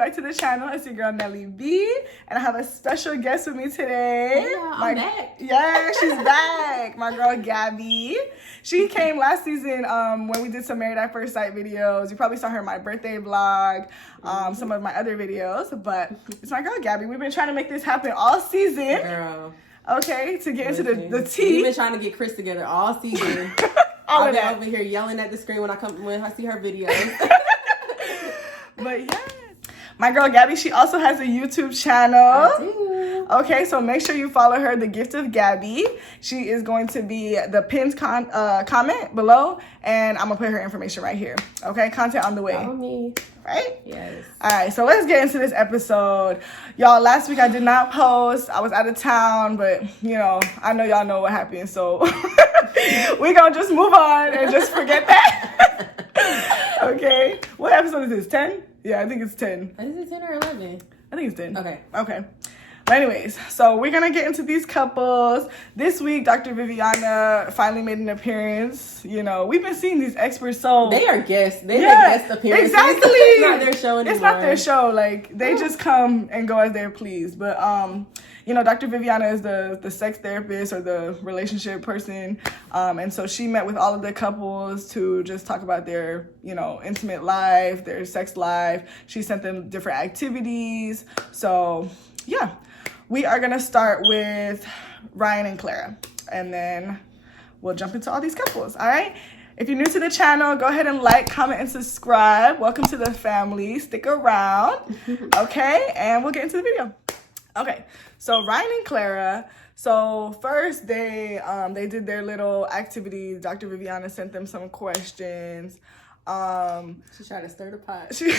back to the channel. It's your girl Nelly B, and I have a special guest with me today. Hey, I'm back. Yeah, she's back. My girl Gabby. She came last season when we did some Married at First Sight videos. You probably saw her in my birthday vlog, some of my other videos, but it's my girl Gabby. We've been trying to make this happen all season. Girl. Okay, to get into the tea. We've been trying to get Chris together all season. I've been over here yelling at the screen when I see her videos. But yes, my girl Gabby, she also has a YouTube channel. I do. Okay, so make sure you follow her, The Gift of Gabby. She is going to be the pinned comment below, and I'm gonna put her information right here. Okay, content on the way. Follow me. Right? Yes. All right, so let's get into this episode. Y'all, last week I did not post. I was out of town, but you know, I know y'all know what happened, so we're gonna just move on and just forget that. Okay, what episode is this? 10? Yeah, I think it's 10. Is it 10 or 11? I think it's 10. Okay. But anyways, so we're going to get into these couples. This week, Dr. Viviana finally made an appearance. You know, we've been seeing these experts, so... They are guests. They make guest appearances. Exactly. It's not their show anymore. It's not their show. Like, they just come and go as they're pleased. But, you know, Dr. Viviana is the sex therapist or the relationship person. And so she met with all of the couples to just talk about their, you know, intimate life, their sex life. She sent them different activities. So, yeah. We are going to start with Ryan and Clara, and then we'll jump into all these couples, all right? If you're new to the channel, go ahead and like, comment, and subscribe. Welcome to the family. Stick around, okay? And we'll get into the video. Okay, so Ryan and Clara. So first, they did their little activity. Dr. Viviana sent them some questions. She tried to stir the pot. She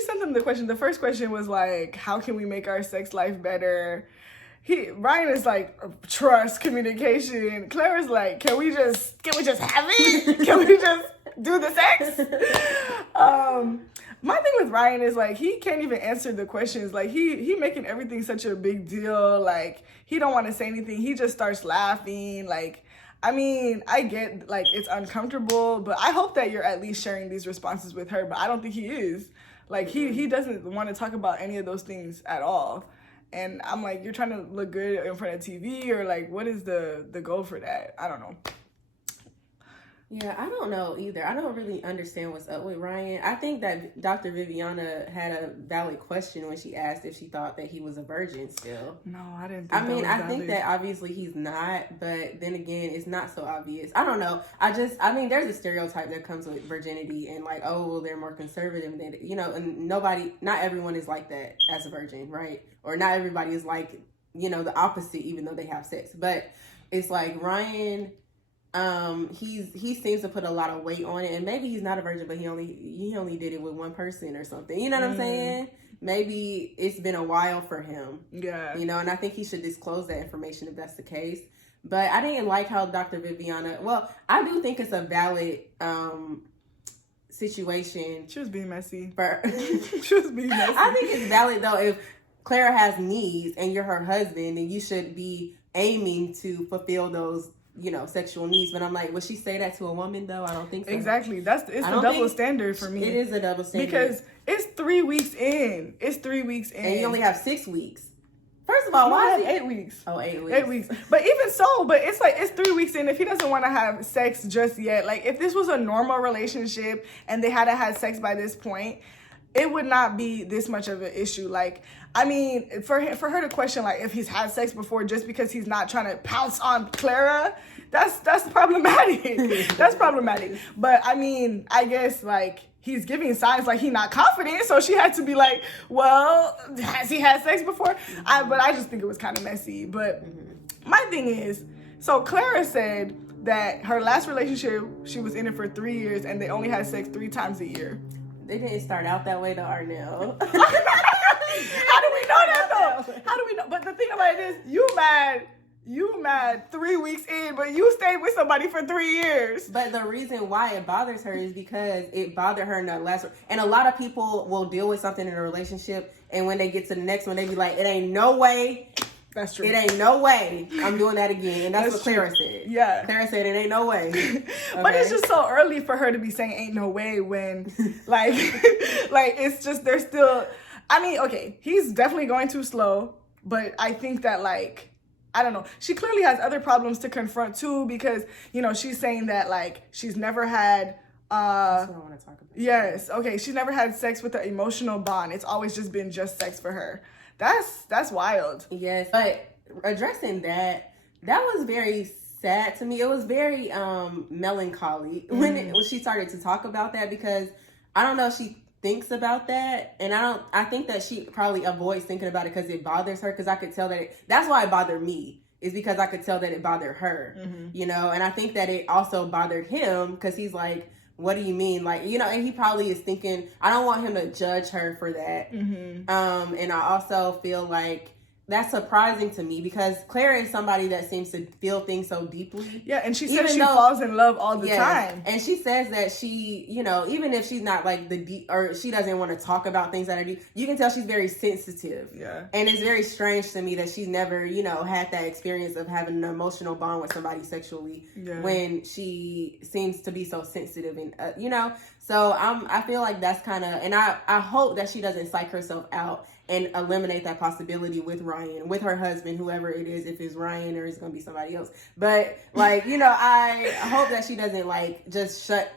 sent them the question. The first question was like, how can we make our sex life better? Ryan is like, trust, communication. Clara's like, can we just have it? Can we just do the sex? My thing with Ryan is like, he can't even answer the questions. Like he making everything such a big deal. Like he don't want to say anything. He just starts laughing. Like, I mean, I get, like, it's uncomfortable, but I hope that you're at least sharing these responses with her, but I don't think he is. Like, he doesn't want to talk about any of those things at all. And I'm like, you're trying to look good in front of TV, or, like, what is the goal for that? I don't know. Yeah, I don't know either. I don't really understand what's up with Ryan. I think that Dr. Viviana had a valid question when she asked if she thought that he was a virgin still. No, I didn't think I think that obviously he's not, but then again, it's not so obvious. I don't know. I mean, there's a stereotype that comes with virginity and like, oh, well, they're more conservative than, you know, and not everyone is like that as a virgin, right? Or not everybody is like, you know, the opposite, even though they have sex. But it's like Ryan... he seems to put a lot of weight on it, and maybe he's not a virgin, but he only did it with one person or something. You know what I'm saying? Maybe it's been a while for him. Yeah. You know, and I think he should disclose that information if that's the case. But I didn't like how Dr. Viviana. Well, I do think it's a valid situation. She was being messy. She was being messy. I think it's valid though. If Clara has needs and you're her husband, then you should be aiming to fulfill those, you know, sexual needs. But I'm like, would she say that to a woman though? I don't think so. Exactly. It's the double standard for me. It is a double standard. Because it's 3 weeks in. And you only have 6 weeks. First of all, why is 8 weeks? Oh, 8 weeks. 8 weeks. But even so, it's like, it's 3 weeks in. If he doesn't want to have sex just yet, like if this was a normal relationship and they hadn't had sex by this point, it would not be this much of an issue. Like, I mean, for her to question, like, if he's had sex before just because he's not trying to pounce on Clara, that's problematic. That's problematic. But, I mean, I guess, like, he's giving signs like he's not confident, so she had to be like, well, has he had sex before? But I just think it was kind of messy. But my thing is, so Clara said that her last relationship, she was in it for 3 years, and they only had sex 3 times a year. They didn't start out that way, though, Arnell. How do we know that, though? How do we know? But the thing about it is, you mad 3 weeks in, but you stayed with somebody for 3 years. But the reason why it bothers her is because it bothered her in the last... And a lot of people will deal with something in a relationship, and when they get to the next one, they be like, it ain't no way That's true. It ain't no way I'm doing that again. And that's what true. Clara said. Yeah. Clara said it ain't no way. Okay? But it's just so early for her to be saying ain't no way when, like, like, it's just, they're still, I mean, okay, he's definitely going too slow, but I think that, like, I don't know. She clearly has other problems to confront, too, because, you know, she's saying that, like, she's never had, that's what I want to talk about. yes, okay, she's never had sex with an emotional bond. It's always just been just sex for her. That's wild. Yes, but addressing that was very sad to me. It was very melancholy when she started to talk about that, because I don't know if she thinks about that, and I think that she probably avoids thinking about it because it bothers her, because I could tell that that's why it bothered me, is because I could tell that it bothered her, you know, and I think that it also bothered him because he's like, what do you mean? Like, you know, and he probably is thinking, I don't want him to judge her for that. And I also feel like that's surprising to me, because Clara is somebody that seems to feel things so deeply. Yeah, and she says she falls in love all the time. And she says that she, you know, even if she's not like the deep, or she doesn't want to talk about things that are deep, you can tell she's very sensitive. Yeah. And it's very strange to me that she's never, you know, had that experience of having an emotional bond with somebody sexually when she seems to be so sensitive and, you know, so I feel like that's kind of, and I hope that she doesn't psych herself out and eliminate that possibility with Ryan, with her husband, whoever it is, if it's Ryan or it's going to be somebody else. But, like, you know, I hope that she doesn't, like, just shut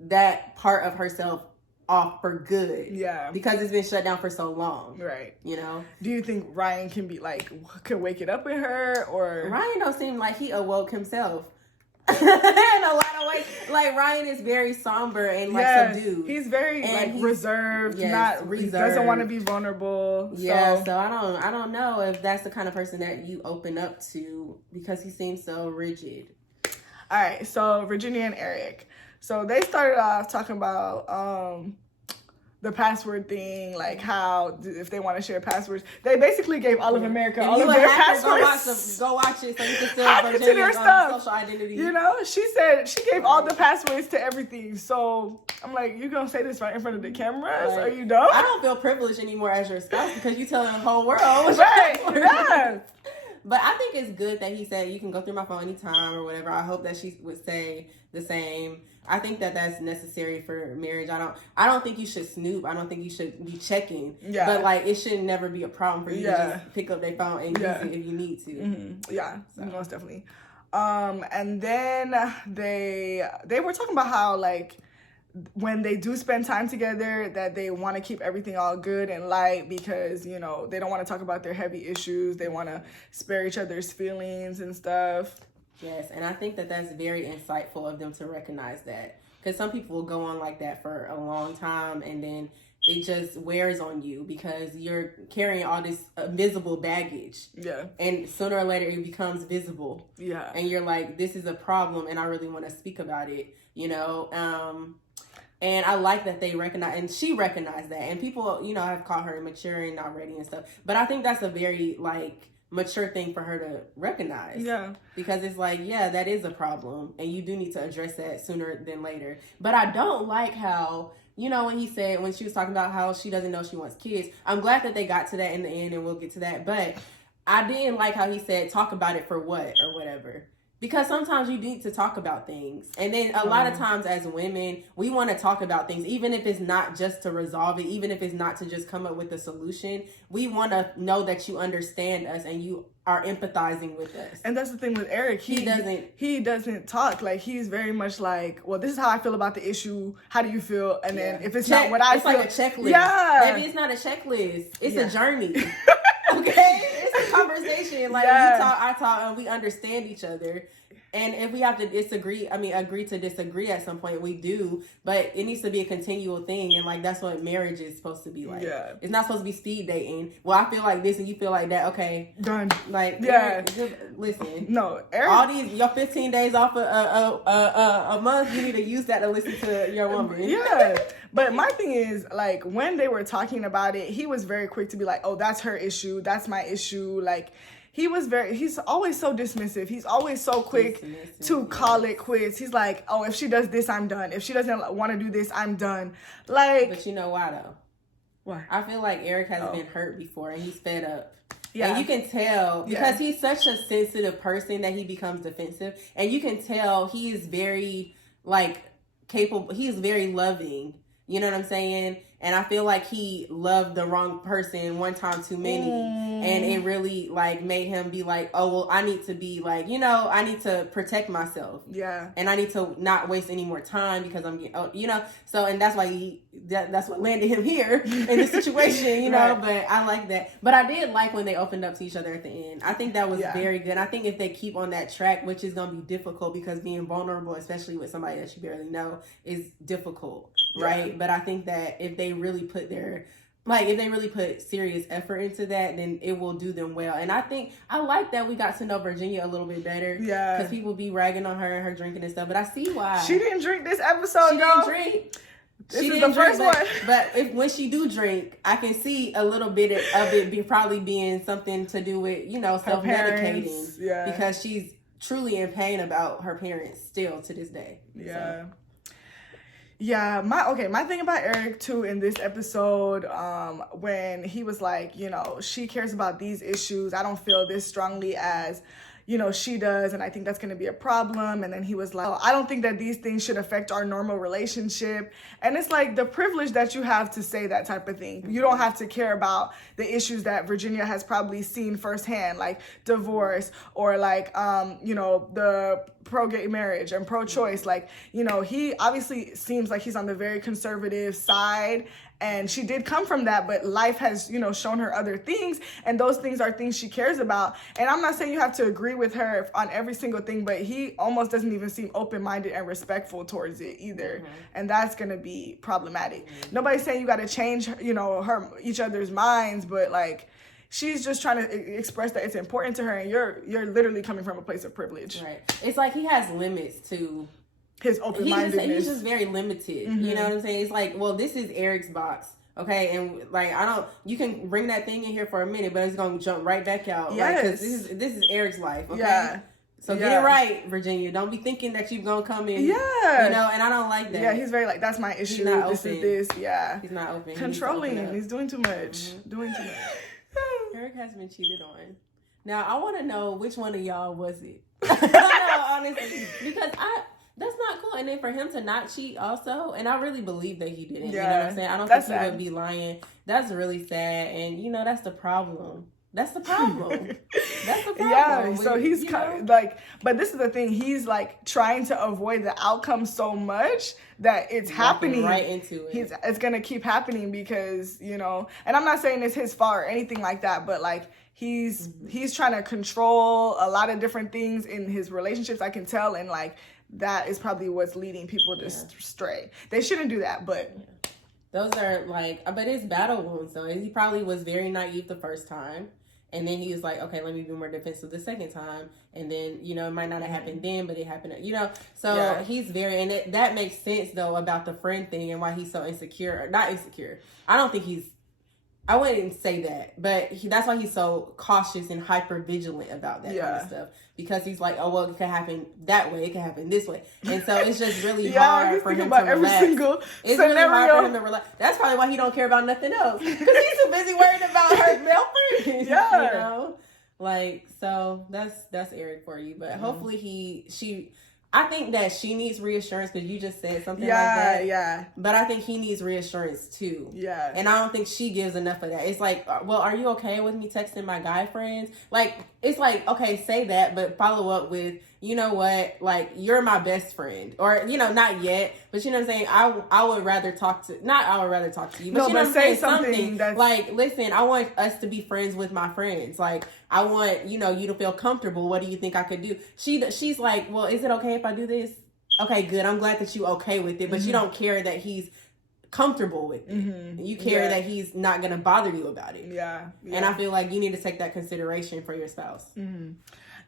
that part of herself off for good. Yeah. Because it's been shut down for so long. Right. You know? Do you think Ryan can be, like, could wake it up with her, or? Ryan don't seem like he awoke himself. In a lot of ways, like, Ryan is very somber and like subdued. He's very reserved, doesn't want to be vulnerable. Yeah, so I don't know if that's the kind of person that you open up to, because he seems so rigid. All right, so Virginia and Erik. So they started off talking about the password thing, like how if they want to share passwords, they basically gave all of America all of their passwords. Go watch it so you can still Virginia's stuff. Social identity. You know, she said she gave all the passwords to everything. So I'm like, you gonna say this right in front of the cameras? Are you dumb? I don't feel privileged anymore as your spouse, because you telling the whole world. Right? Yeah. But I think it's good that he said you can go through my phone anytime or whatever. I hope that she would say the same. I think that that's necessary for marriage. I don't think you should snoop. I don't think you should be checking. Yeah. But, like, it should never be a problem for you to just pick up their phone and use it if you need to. Yeah, so. Most definitely. And then they were talking about how, like, when they do spend time together, that they want to keep everything all good and light, because, you know, they don't want to talk about their heavy issues. They want to spare each other's feelings and stuff. Yes, and I think that that's very insightful of them to recognize that, because some people will go on like that for a long time, and then it just wears on you because you're carrying all this invisible baggage. Yeah. And sooner or later it becomes visible. Yeah. And you're like, this is a problem and I really want to speak about it, you know? And I like that they recognize, and she recognized that. And people, you know, have called her immature and not ready and stuff. But I think that's a very, like, mature thing for her to recognize. Yeah. Because it's like, yeah, that is a problem. And you do need to address that sooner than later. But I don't like how, you know, when she was talking about how she doesn't know she wants kids. I'm glad that they got to that in the end, and we'll get to that. But I didn't like how he said, talk about it for what or whatever. Because sometimes you need to talk about things. And then a lot of times as women, we want to talk about things, even if it's not just to resolve it, even if it's not to just come up with a solution. We want to know that you understand us and you are empathizing with us. And that's the thing with Erik. He doesn't talk. Like, he's very much like, well, this is how I feel about the issue. How do you feel? And then if it's not what I feel. It's like a checklist. Yeah. Maybe it's not a checklist. It's a journey. Okay? It's a conversation. Like, you talk, I talk, and we understand each other. And if we have to agree to disagree at some point, we do. But it needs to be a continual thing. And, like, that's what marriage is supposed to be like. Yeah. It's not supposed to be speed dating. Well, I feel like this and you feel like that. Okay. Done. Like, yeah. Listen. No. Erik, all these, your 15 days off a month, you need to use that to listen to your woman. Yeah. But my thing is, like, when they were talking about it, he was very quick to be like, oh, that's her issue. That's my issue. Like, he's always so dismissive. He's always so quick to call it quits. He's like, oh, if she does this, I'm done. If she doesn't want to do this, I'm done. Like, but you know why, though? Why? I feel like Erik has been hurt before and he's fed up. Yeah. And you can tell, because he's such a sensitive person, that he becomes defensive. And you can tell he is very, like, capable. He is very loving. You know what I'm saying? And I feel like he loved the wrong person one time too many. And it really, like, made him be like, oh, well, I need to be, like, you know, I need to protect myself. Yeah. And I need to not waste any more time because I'm getting, you know. So, and that's why that's what landed him here in this situation, you know. But I like that. But I did like when they opened up to each other at the end. I think that was very good. I think if they keep on that track, which is going to be difficult because being vulnerable, especially with somebody that you barely know, is difficult. Right. But I think that if they really put serious effort into that, then it will do them well. And I like that we got to know Virginia a little bit better. Yeah. Because people be ragging on her and her drinking and stuff. But I see why. She didn't drink this episode, She didn't drink. This is the first one. But when she do drink, I can see a little bit of it probably being something to do with, you know, self-medicating. Yeah. Because she's truly in pain about her parents still to this day. Yeah. So. Yeah, my thing about Erik too in this episode, when he was like, you know, she cares about these issues, I don't feel this strongly as, you know, she does, and I think that's going to be a problem. And then he was like, oh, I don't think that these things should affect our normal relationship. And it's like the privilege that you have to say that type of thing. You don't have to care about the issues that Virginia has probably seen firsthand, like divorce or like, you know, the pro-gay marriage and pro-choice. Like, you know, he obviously seems like he's on the very conservative side. And she did come from that, but life has, you know, shown her other things. And those things are things she cares about. And I'm not saying you have to agree with her on every single thing, but he almost doesn't even seem open-minded and respectful towards it either. Mm-hmm. And that's going to be problematic. Mm-hmm. Nobody's saying you got to change, you know, each other's minds, but like, she's just trying to express that it's important to her. And you're literally coming from a place of privilege. Right. It's like he has limits to his open-mindedness. He's just very limited. Mm-hmm. You know what I'm saying? It's like, well, this is Erik's box. Okay, and like you can bring that thing in here for a minute, but it's gonna jump right back out. Yes, right? 'Cause this is Erik's life. Okay, yeah. So get it right, Virginia. Don't be thinking that you're gonna come in. Yeah, you know, and I don't like that. Yeah, he's very like, that's my issue. This is this. Yeah, he's not open. Controlling. He's doing too much. Mm-hmm. Doing too much. Erik has been cheated on. Now I want to know which one of y'all was it. No, honestly, because that's not cool. And then for him to not cheat also, and I really believe that he didn't. Yeah. You know what I'm saying? I don't think he would be lying. That's really sad. And, you know, that's the problem. That's the problem. That's the problem. Yeah, so he's kind of like, but this is the thing. He's like trying to avoid the outcome so much that it's happening. Right into it. It's going to keep happening because, you know, and I'm not saying it's his fault or anything like that, but like, he's trying to control a lot of different things in his relationships, I can tell, and like, that is probably what's leading people to stray. They shouldn't do that, but those are like, but it's battle wounds. So he probably was very naive the first time, and then he was like, okay, let me be more defensive the second time, and then, you know, it might not have happened then, but it happened, you know. So he's very, and that makes sense though about the friend thing and why he's so insecure. Not insecure. I wouldn't say that, but that's why he's so cautious and hyper vigilant about that kind of stuff. Because he's like, oh, well, it could happen that way. It could happen this way. And so it's just really hard for him to relax. It's really hard for him to relax. That's probably why he don't care about nothing else. Because he's too busy worrying about her male friends. Yeah. You know? Like, so that's Erik for you. But hopefully I think that she needs reassurance because you just said something like that. Yeah. But I think he needs reassurance too. Yeah. And I don't think she gives enough of that. It's like, well, are you okay with me texting my guy friends? Like, it's like, okay, say that, but follow up with, you know what, like, you're my best friend. Or, you know, not yet, but you know what I'm saying? I would rather talk to you, but you know what I'm saying? Something that's like, listen, I want us to be friends with my friends. Like, I want, you know, you to feel comfortable. What do you think I could do? She's like, well, is it okay if I do this? Okay, good. I'm glad that you okay with it, but you don't care that he's comfortable with it. Mm-hmm. You care that he's not going to bother you about it. Yeah. And I feel like you need to take that consideration for your spouse. Mm-hmm.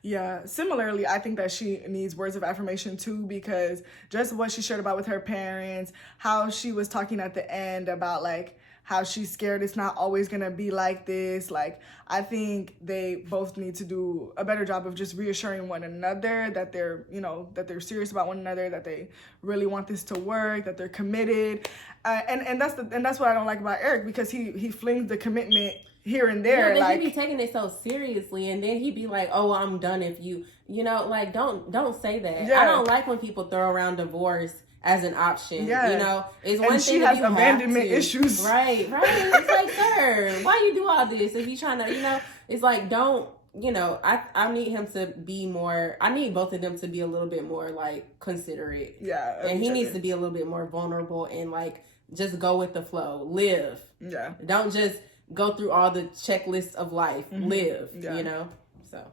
Yeah, similarly, I think that she needs words of affirmation too, because just what she shared about with her parents, how she was talking at the end about like how she's scared it's not always going to be like this. Like, I think they both need to do a better job of just reassuring one another that they're, you know, that they're serious about one another, that they really want this to work, that they're committed. And that's what I don't like about Erik, because he flings the commitment here and there. Yeah, but like he be taking it so seriously, and then he be like, "Oh, I'm done if you like don't say that." Yeah. I don't like when people throw around divorce as an option. Yeah. It's one and thing she if has you abandonment have to. issues. Right. It's like, sir, why you do all this if you trying to, it's like, don't, I need him to be more, I need both of them to be a little bit more like considerate. Yeah. And he needs to be a little bit more vulnerable and like just go with the flow. Live. Yeah. Don't just go through all the checklists of life. Live. So.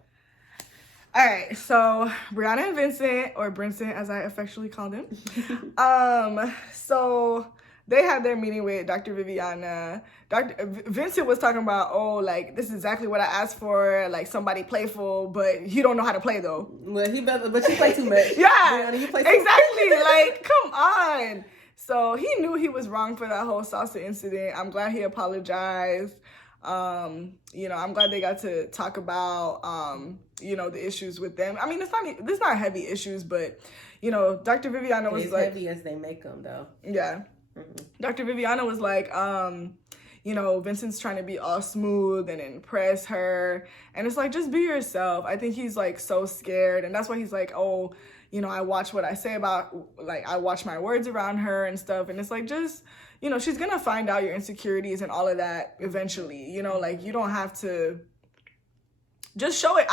All right, so Briana and Vincent, or Brincent as I affectionately called him. So they had their meeting with Dr. Viviana. Vincent was talking about, like, this is exactly what I asked for, like somebody playful, but you don't know how to play though. Well, but you play too much. Yeah, Briana, you play too exactly. Like, come on. So he knew he was wrong for that whole salsa incident. I'm glad he apologized. I'm glad they got to talk about, the issues with them. I mean, it's not heavy issues, but, Dr. Viviana was like... heavy as they make them, though. Yeah. Mm-hmm. Dr. Viviana was like, Vincent's trying to be all smooth and impress her. And it's like, just be yourself. I think he's, like, so scared. And that's why he's like, I watch what I say about, like, I watch my words around her and stuff. And it's like, just... she's going to find out your insecurities and all of that eventually. Like, you don't have to just show it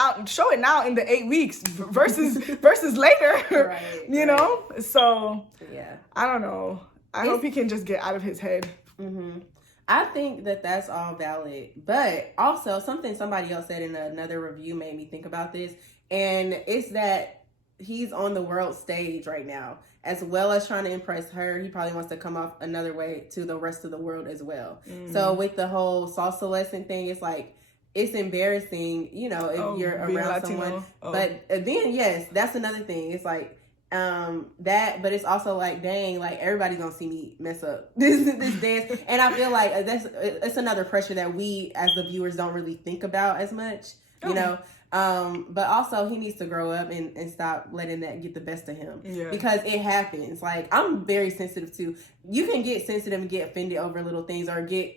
now in the 8 weeks versus later, right. So, yeah, I don't know. I hope he can just get out of his head. Mm-hmm. I think that that's all valid. But also, something somebody else said in another review made me think about this. And it's that he's on the world stage right now. As well as trying to impress her, he probably wants to come off another way to the rest of the world as well. Mm. So with the whole salsa lesson thing, it's like, it's embarrassing, if you're around someone. But then, yes, that's another thing. It's like that, but it's also like, dang, like everybody's gonna see me mess up this dance. And I feel like it's another pressure that we as the viewers don't really think about as much, but also he needs to grow up and stop letting that get the best of him. Yeah. Because it happens. Like, I'm very sensitive too. You can get sensitive and get offended over little things or get,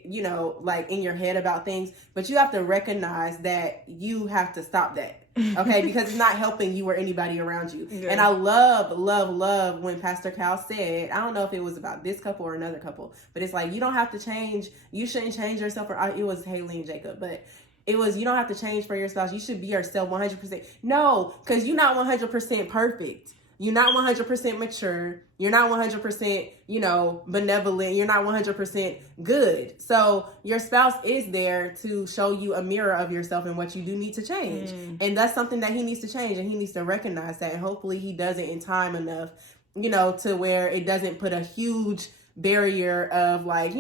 like in your head about things, but you have to recognize that you have to stop that. Okay, because it's not helping you or anybody around you. Yeah. And I love when Pastor Cal said, I don't know if it was about this couple or another couple, but it's like, you don't have to change. You shouldn't change yourself. It was Haley and Jacob, but it was, you don't have to change for your spouse. You should be yourself 100%. No, because you're not 100% perfect. You're not 100% mature. You're not 100%, benevolent. You're not 100% good. So your spouse is there to show you a mirror of yourself and what you do need to change. And that's something that he needs to change, and he needs to recognize that. And hopefully he does it in time enough, to where it doesn't put a huge barrier of like,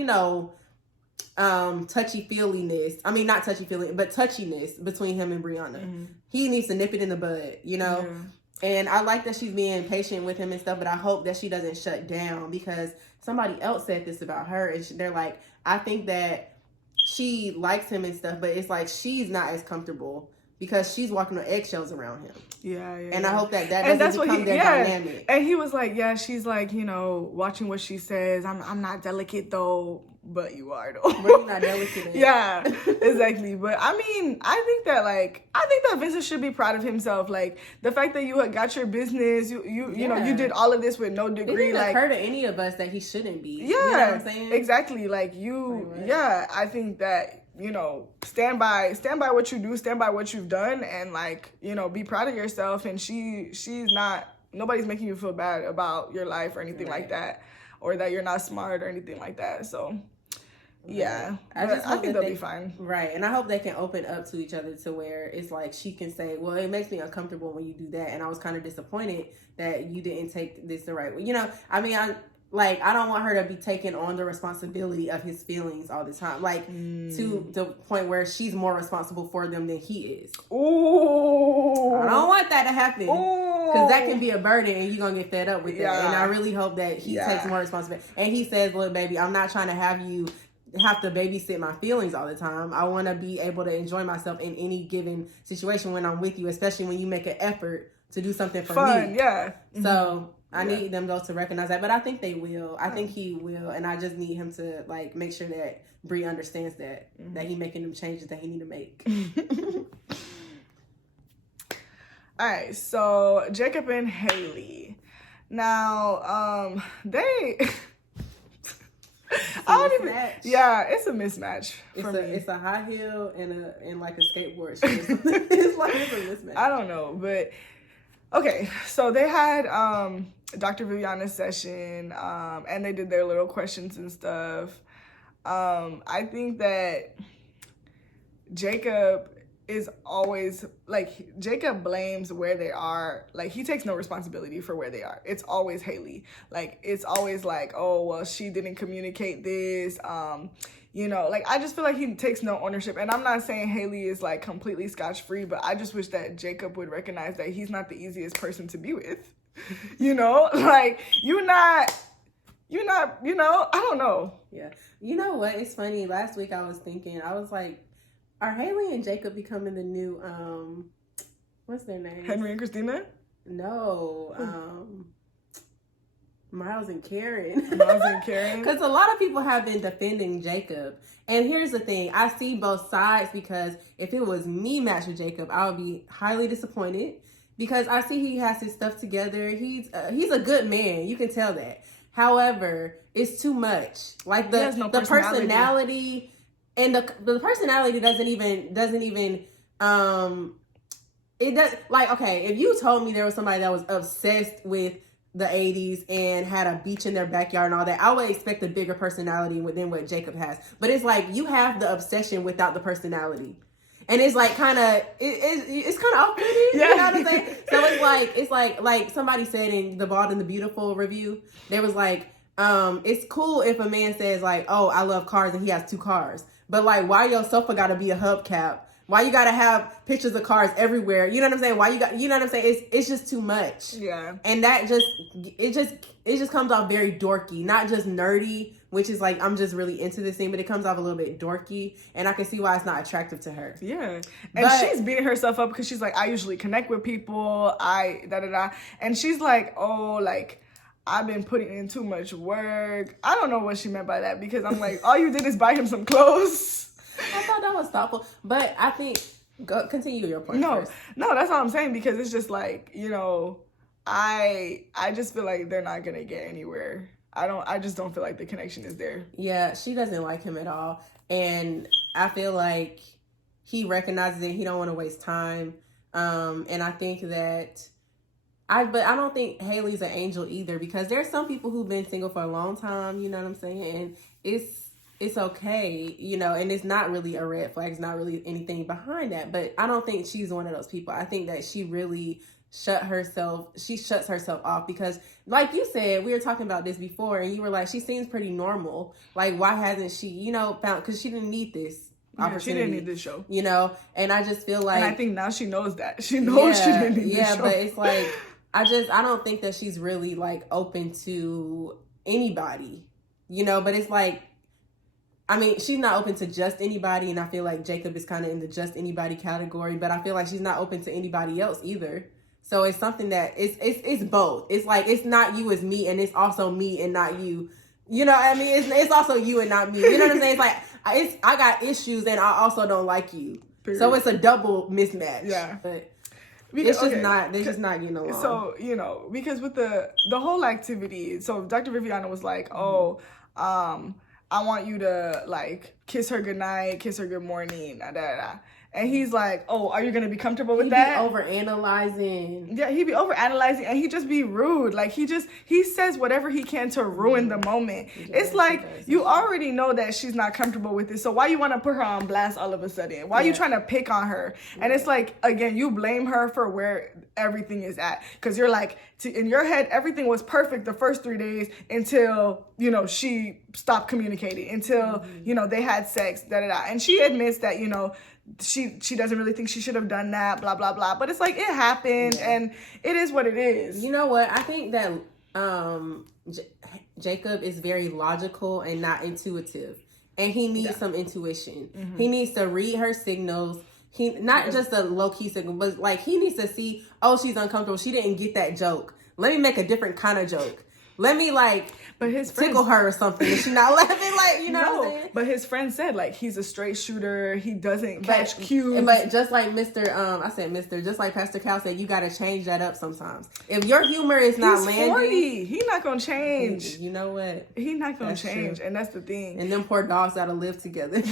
touchy-feeliness. I mean, not touchy-feely, but touchiness between him and Briana. Mm-hmm. He needs to nip it in the bud, Yeah. And I like that she's being patient with him and stuff, but I hope that she doesn't shut down, because somebody else said this about her, and they're like, I think that she likes him and stuff, but it's like she's not as comfortable because she's walking on eggshells around him. Yeah. And I hope that doesn't become their dynamic. And he was like, yeah, she's like, watching what she says. I'm not delicate though, but you are though. But you're not delicate. Yeah, exactly. But I mean, I think that Vincent should be proud of himself. Like, the fact that you got your business, you did all of this with no degree. It didn't occur to any of us that he shouldn't be. Yeah, you know what I'm saying? Exactly. Like I think that, stand by what you do, stand by what you've done, and like, be proud of yourself. And nobody's making you feel bad about your life or anything like that, or that you're not smart or anything like that. So yeah, I think they'll be fine. Right. And I hope they can open up to each other to where it's like she can say, well, it makes me uncomfortable when you do that, and I was kind of disappointed that you didn't take this the right way. I mean, I don't want her to be taking on the responsibility of his feelings all the time, to the point where she's more responsible for them than he is. Ooh. I don't want that to happen, because that can be a burden and you're going to get fed up with it. And I really hope that he takes more responsibility. And he says, look, baby, I'm not trying to have you have to babysit my feelings all the time. I want to be able to enjoy myself in any given situation when I'm with you, especially when you make an effort to do something for fun, me. yeah. So I need them though to recognize that, but I think they will. I think he will, and I just need him to like make sure that Bree understands that he making them changes that he need to make. All right, so Jacob and Haley. Now, they. I don't even. Yeah, it's a mismatch for me. It's a high heel and like a skateboard shoe. It's like it's a mismatch. I don't know, but okay. So they had Dr. Viviana's session, and they did their little questions and stuff. I think that Jacob is always like, Jacob blames where they are. Like, he takes no responsibility for where they are. It's always Haley. Like, it's always like, oh, well, she didn't communicate this. You know, like, I just feel like he takes no ownership. And I'm not saying Haley is like completely scotch-free, but I just wish that Jacob would recognize that he's not the easiest person to be with. You know, like, you're not, you know, I don't know. Yeah. You know what? It's funny. Last week I was thinking, I was like, are Haley and Jacob becoming the new, what's their name? Henry and Christina? No, Miles and Karen. Miles and Karen? Because a lot of people have been defending Jacob. And here's the thing. I see both sides, because if it was me matched with Jacob, I would be highly disappointed. Because I see he has his stuff together. He's a good man. You can tell that. However, it's too much. Like the personality and the personality doesn't even it does, like, okay, if you told me there was somebody that was obsessed with the 80s and had a beach in their backyard and all that, I would expect a bigger personality than what Jacob has. But it's like, you have the obsession without the personality. And it's like kind of, it's kind of off-putting, yeah. You know what I'm saying? So it's like somebody said in the Bald and the Beautiful review, there was like, it's cool if a man says like, oh, I love cars, and he has 2 cars. But like, why your sofa gotta be a hubcap? Why you gotta have pictures of cars everywhere? You know what I'm saying? Why you know what I'm saying? It's just too much. Yeah. And that just comes off very dorky, not just nerdy, which is like, I'm just really into this thing, but it comes off a little bit dorky, and I can see why it's not attractive to her. Yeah. And she's beating herself up because she's like, I usually connect with people, and she's like, oh, like, I've been putting in too much work. I don't know what she meant by that, because I'm like, all you did is buy him some clothes. I thought that was thoughtful, but I think, continue your point first. No, that's all I'm saying, because it's just like, you know, I just feel like they're not gonna get anywhere. I just don't feel like the connection is there. Yeah, she doesn't like him at all, and I feel like he recognizes it. He don't want to waste time, and I think that. But I don't think Haley's an angel either, because there's some people who've been single for a long time, you know what I'm saying? And it's okay, you know, and it's not really a red flag. It's not really anything behind that. But I don't think she's one of those people. I think that she really shuts herself off, because like you said, we were talking about this before, and you were like, she seems pretty normal. Like, why hasn't she, you know, found, because she didn't need this. Yeah, she didn't need this show. You know, and I just feel like, and I think now she knows that. She knows she didn't need this show. Yeah, but it's like, I don't think that she's really like open to anybody, you know, but it's like, I mean, she's not open to just anybody, and I feel like Jacob is kind of in the just anybody category, but I feel like she's not open to anybody else either. So it's something that it's both. It's like, it's not you, it's me, and it's also me and not you. You know what I mean? It's also you and not me. You know what I'm saying? It's like, I got issues, and I also don't like you. Period. So it's a double mismatch. Yeah. But it's just not, they're just not getting along. So, you know, because with the whole activity, so Dr. Viviana was like, I want you to like kiss her goodnight, kiss her good morning, da da da. And he's like, oh, are you going to be comfortable with that? He'd be overanalyzing. Yeah, he'd be overanalyzing, and he'd just be rude. Like, he says whatever he can to ruin the moment. It's like, you already know that she's not comfortable with it, so why you want to put her on blast all of a sudden? Why are you trying to pick on her? And it's like, again, you blame her for where everything is at. Because you're like, in your head, everything was perfect the first 3 days until, you know, she stopped communicating, until, you know, they had sex, da da da. And she admits that, you know, she doesn't really think she should have done that, blah blah blah, but it's like, it happened, and it is what it is. You know what, I think that Jacob is very logical and not intuitive, and he needs some intuition. He needs to read her signals. He not just a low key single, but like he needs to see, oh, she's uncomfortable. She didn't get that joke. Let me make a different kind of joke. Let me like, but his tickle her or something. Is she not laughing? Like, you know what I'm saying? But his friend said like he's a straight shooter. He doesn't catch cues. But just like just like Pastor Cal said, you got to change that up sometimes. If your humor is not landing, 40. He not gonna change. You know what? He not gonna change, and that's the thing. And them poor dogs gotta live together.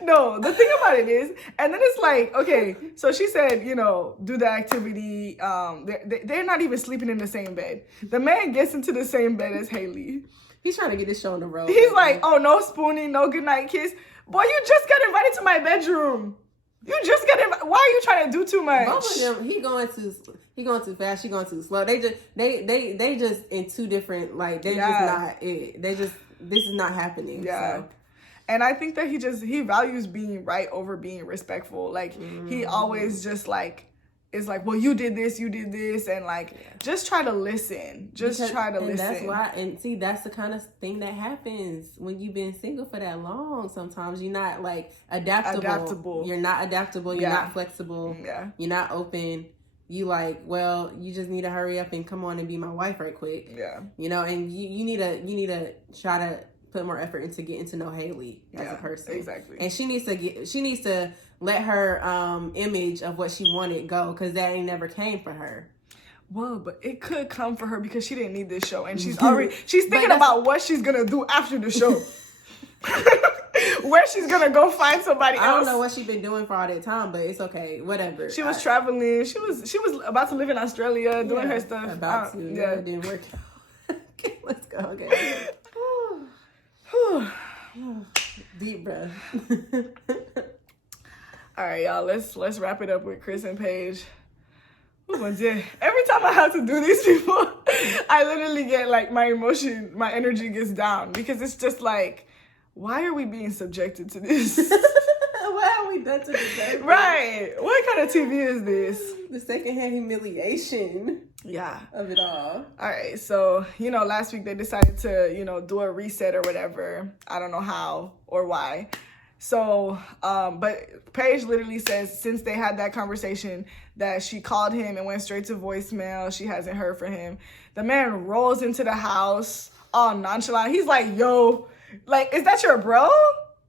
No, the thing about it is, and then it's like, okay, so she said, you know, do the activity. They're not even sleeping in the same bed. The man gets into the same bed as Haley. He's trying to get this show on the road. He's like, oh, no spooning, no goodnight kiss. Boy, you just got invited to my bedroom. You just got invited. Why are you trying to do too much? Both of them, he going too fast. She going too slow. They just in two different, like, they're just not it. This is not happening. Yeah. So. And I think that he values being right over being respectful. Like, he always just, like, is like, well, you did this, and, like, just try to listen. Try to listen. That's why, and see, that's the kind of thing that happens when you've been single for that long. Sometimes you're not, like, adaptable. You're not adaptable. You're not flexible. Yeah. You're not open. You like, well, you just need to hurry up and come on and be my wife right quick. Yeah. You know, and you need to try to put more effort into getting to know Haley as a person. Exactly. And she needs to let her image of what she wanted go, because that ain't never came for her. Well, but it could come for her because she didn't need this show, and she's thinking about what she's gonna do after the show. Where she's gonna go find somebody else. I don't know what she's been doing for all that time, but it's okay. Whatever. She was traveling. She was about to live in Australia, doing her stuff. It didn't work out. Okay, let's go. Okay. Deep breath. All right, y'all. Let's wrap it up with Chris and Paige. Every time I have to do these people, I literally get like my energy gets down, because it's just like, why are we being subjected to this? Why are we done to this? Right. What kind of TV is this? The secondhand humiliation. Yeah. Of it all. All right. So, last week they decided to, do a reset or whatever. I don't know how or why. So, but Paige literally says since they had that conversation that she called him and went straight to voicemail. She hasn't heard from him. The man rolls into the house all nonchalant. He's like, yo, like, is that your bro?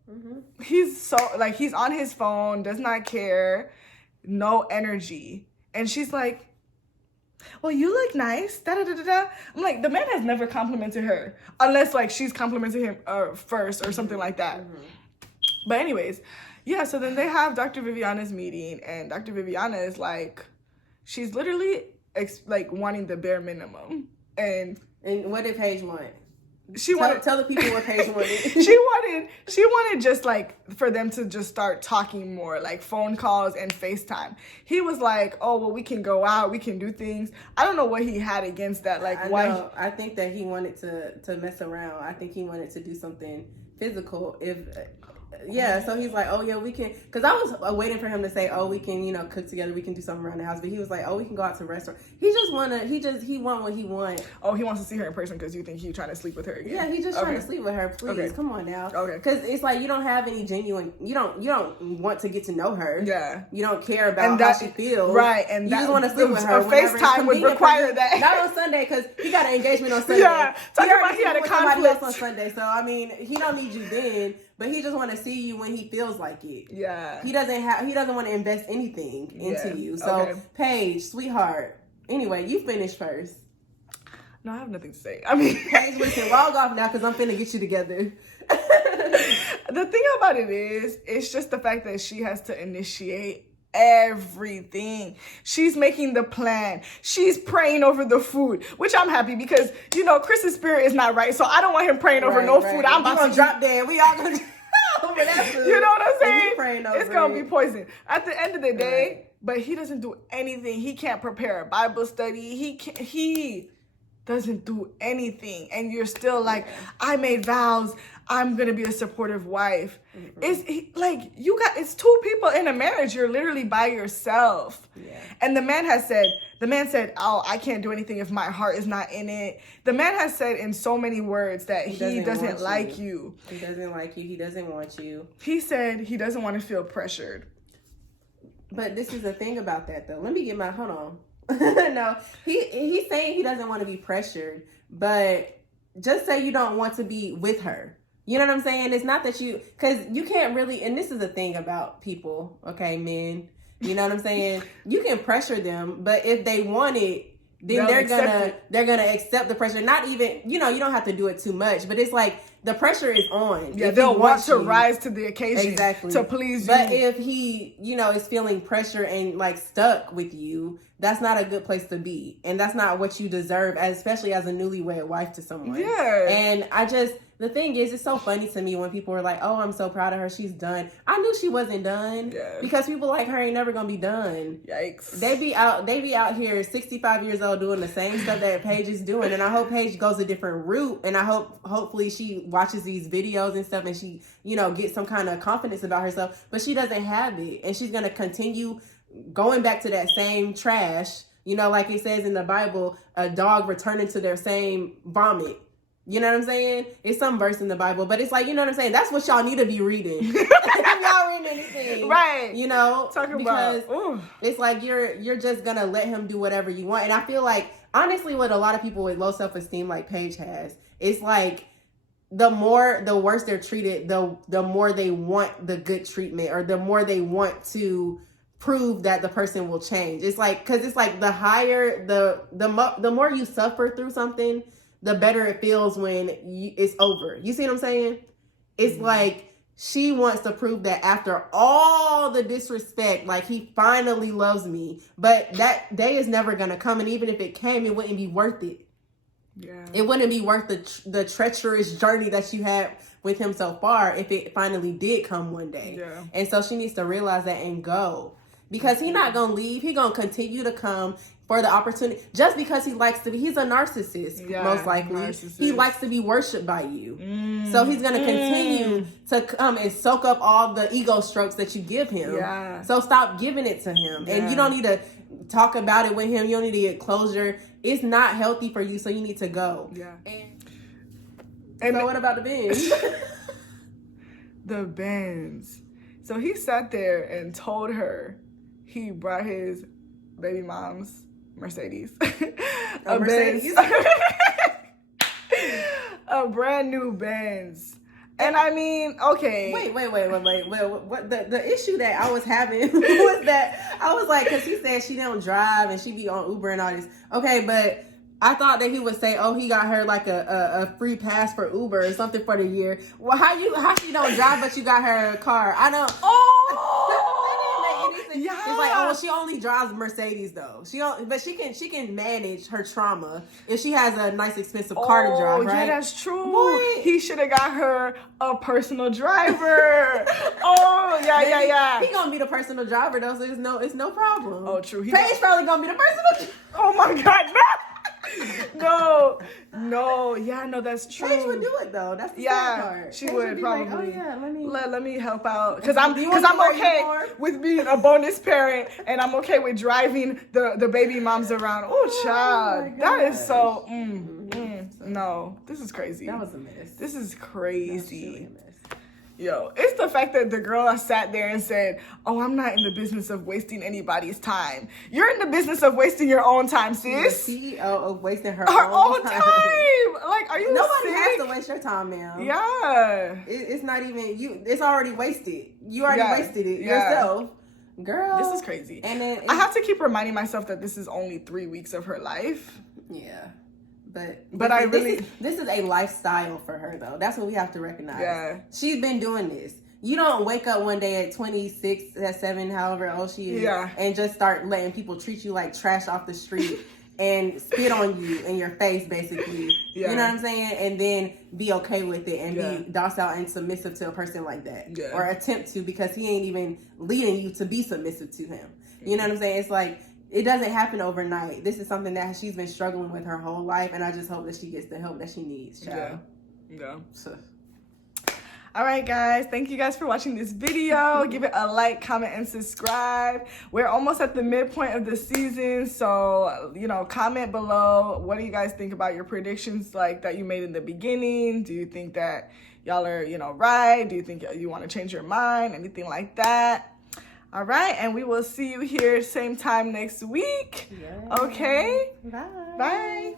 Mm-hmm. He's so, like, he's on his phone, does not care, no energy. And she's like, well, you look nice, da-da-da-da-da. I'm like, the man has never complimented her, unless, like, she's complimented him first or something like that. Mm-hmm. But anyways, yeah, so then they have Dr. Viviana's meeting, and Dr. Viviana is like, she's literally, wanting the bare minimum. And what did Paige want? Tell the people what Paige wanted. she wanted just like for them to just start talking more, like phone calls and FaceTime. He was like, oh, well, we can go out, we can do things. I don't know what he had against that. Like, I think that he wanted to mess around. I think he wanted to do something physical. So he's like, oh yeah, we can, because I was waiting for him to say, oh, we can, cook together, we can do something around the house, but he was like, oh, we can go out to a restaurant. He want what he want. Oh, he wants to see her in person because you think he's trying to sleep with her again. Yeah, he's just trying to sleep with her. Please, come on now. Okay. Because it's like you don't have any genuine, you don't want to get to know her. Yeah. You don't care about how she feels. Right, and you just want to sleep with her. FaceTime would require that. Not on Sunday, because he got an engagement on Sunday. Yeah, talking about he had a conflict on Sunday, so I mean, he don't need you then. But he just want to see you when he feels like it. Yeah. He doesn't want to invest anything into you. So, Paige, sweetheart. Anyway, you finish first. No, I have nothing to say. I mean, Paige, we can log off now because I'm finna get you together. The thing about it is, it's just the fact that she has to initiate everything. She's making the plan. She's praying over the food, which I'm happy because, Chris's spirit is not right. So I don't want him praying over no food. I'm about to drop dead. We all gonna over that food. You know what I'm saying? It's going to be poison. At the end of the day, but he doesn't do anything. He can't prepare a Bible study. doesn't do anything, and you're still like, I made vows, I'm gonna be a supportive wife. It's two people in a marriage. You're literally by yourself. Yeah. And the man said, oh, I can't do anything if my heart is not in it. The man has said in so many words that he doesn't like you. He doesn't like you. He doesn't want you. He said he doesn't want to feel pressured. But this is the thing about that, though. Let me get hold on. No, he's saying he doesn't want to be pressured, but just say you don't want to be with her. You know what I'm saying? It's not that because you can't really, and this is the thing about people, okay, men, you know what I'm saying? You can pressure them, but if they want it, then they're gonna accept the pressure. Not even, you don't have to do it too much, but it's like the pressure is on. Yeah, they'll want to rise to the occasion to please you. But if he, is feeling pressure and like stuck with you, that's not a good place to be, and that's not what you deserve, especially as a newlywed wife to someone. Yeah. And the thing is, it's so funny to me when people are like, oh, I'm so proud of her, she's done. I knew she wasn't done. Yeah. Because people like her ain't never gonna be done. Yikes. They be out here 65 years old doing the same stuff that Paige is doing. And I hope Paige goes a different route. And I hopefully she watches these videos and stuff and she, gets some kind of confidence about herself. But she doesn't have it. And she's gonna continue going back to that same trash. Like it says in the Bible, a dog returning to their same vomit. You know what I'm saying? It's some verse in the Bible, but it's like, you know what I'm saying? That's what y'all need to be reading. If y'all reading anything. Right. Because it's like you're just going to let him do whatever you want. And I feel like, honestly, what a lot of people with low self-esteem like Paige has, it's like the worse they're treated, the more they want the good treatment, or the more they want to prove that the person will change. It's like, because it's like the higher, the more you suffer through something, the better it feels when it's over. You see what I'm saying? It's like she wants to prove that after all the disrespect, like he finally loves me. But that day is never going to come. And even if it came, it wouldn't be worth it. Yeah. It wouldn't be worth the treacherous journey that you had with him so far if it finally did come one day. Yeah. And so she needs to realize that and go. Because he's not going to leave. He's going to continue to come for the opportunity, just because he's a narcissist, most likely. He likes to be worshipped by you. So he's going to continue to come and soak up all the ego strokes that you give him. Yeah. So stop giving it to him. Yeah. And you don't need to talk about it with him. You don't need to get closure. It's not healthy for you, so you need to go. Yeah. And so what about the Benz? The Benz. So he sat there and told her he brought his baby mom's Mercedes. A Mercedes? A brand new Benz. And I mean, okay. Wait. What the issue that I was having was that I was like, because he said she don't drive and she be on Uber and all this. Okay, but I thought that he would say, oh, he got her like a free pass for Uber or something for the year. Well, how she don't drive but you got her a car? I don't. Yeah. It's like, oh, well, she only drives Mercedes though. But she can manage her trauma if she has a nice expensive car to drive, right? Yeah, that's true. Boy. He should have got her a personal driver. Yeah. He gonna be the personal driver though, so it's no problem. Oh, true. Paige probably gonna be the personal. Oh my God, no. No, that's true. Paige would do it though. That's the sad part. She would probably. Like, oh yeah, let me help out because I'm okay with being a bonus parent and I'm okay with driving the baby moms around. Oh, child, that is so. No, this is crazy. That was a mess. This is crazy. That was really a mess. Yo, it's the fact that the girl sat there and said, oh, I'm not in the business of wasting anybody's time. You're in the business of wasting your own time, sis. The CEO of wasting her own time. Like, are you Nobody sick? has to waste your time, ma'am. Yeah. It's not even you. It's already wasted. You already wasted it yourself. Girl. This is crazy. And then I have to keep reminding myself that this is only 3 weeks of her life. Yeah. But this is a lifestyle for her though. That's what we have to recognize. Yeah. She's been doing this. You don't wake up one day at 26, at 7, however old she is, and just start letting people treat you like trash off the street and spit on you in your face, basically. Yeah. You know what I'm saying? And then be okay with it and be docile and submissive to a person like that. Yeah. Or attempt to, because he ain't even leading you to be submissive to him. You know what I'm saying? It's like, it doesn't happen overnight. This is something that she's been struggling with her whole life, and I just hope that she gets the help that she needs, child. Yeah. So. All right, guys. Thank you guys for watching this video. Give it a like, comment, and subscribe. We're almost at the midpoint of the season, so, you know, comment below. What do you guys think about your predictions, like, that you made in the beginning? Do you think that y'all are, you know, right? Do you think you want to change your mind? Anything like that? All right, and we will see you here same time next week. Yes. Okay? Bye. Bye.